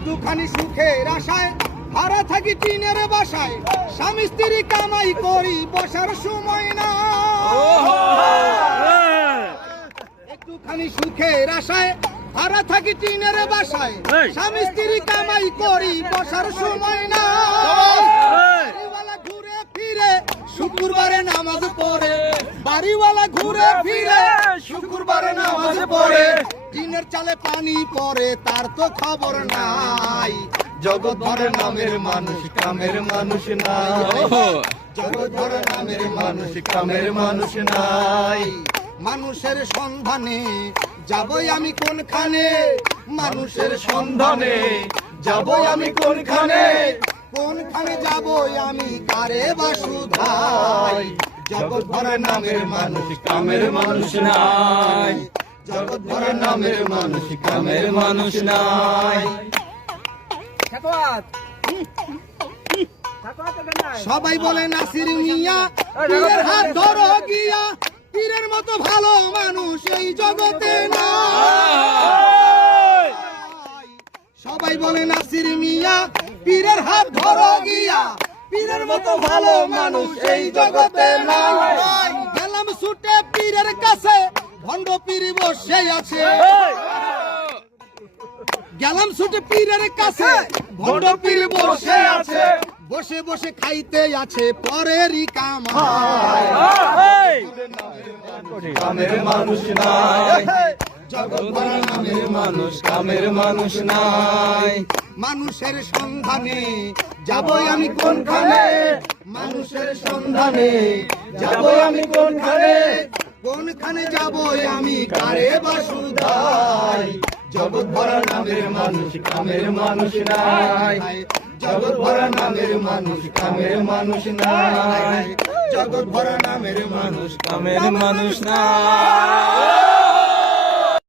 একটুখানি সুখের আশায় হারা থাকি টিনের বাসায়, স্বামী স্ত্রী কামাই করি বসার সময় না। একটুখানি সুখের আশায় হারা থাকি টিনের বাসায়, স্বামী স্ত্রী কামাই করি বসার সময় না। বাড়িওয়ালা ঘুরে ফিরে শুক্রবারে নামাজ পড়ে, বাড়িওয়ালা ঘুরে ফিরে শুক্রবারে নামাজ পড়ে, টিনের চালে পানি পড়ে তার তো খবর নাই। জগৎ ভরে নামের মানুষ কামের মানুষ নাই, জগৎ ভরে নামের মানুষ কামের মানুষ নাই। মানুষের সন্ধানে যাবই আমি কোনখানে, মানুষের সন্ধানে যাবই আমি কোনখানে, কোনখানে যাবই আমি কারে বাসুধাই। জগৎ ভরে নামের মানুষ কামের মানুষ নাই, জগৎ ভরে নামের মানুষ কামের মানুষ নাই। সবাই বলে নাসির মিয়া পীরের হাত ধরো গিয়া, পীরের মতো ভালো মানুষ এই জগতে নাই। সবাই বলে নাসির মিয়া পীরের হাত ধরো গিয়া, পীরের মতো ভালো মানুষ এই জগতে নাই। গেলাম ছুটে পীরের কাছে, ভণ্ড পীর বসে আছে। গেলাম ছুটে পীরের কাছে, ভণ্ড পীর বসে আছে। বসে বসে খাইতে আছে পরেরই কামাই। কামের মানুষ নাই, জগৎ ভরা নামের মানুষ কামের মানুষ নাই। মানুষের সন্ধানে যাবই আমি কোনখানে, মানুষের সন্ধানে যাবই আমি কোনখানে, কোনখানে যাবই আমি কারে বাসুধাই। জগৎ ভরা নামের মানুষ কামের মানুষ নাই, জগৎ ভরা নামের মানুষ কামের মানুষ নাই, জগৎ ভরা নামের মানুষ কামের মানুষ নাই।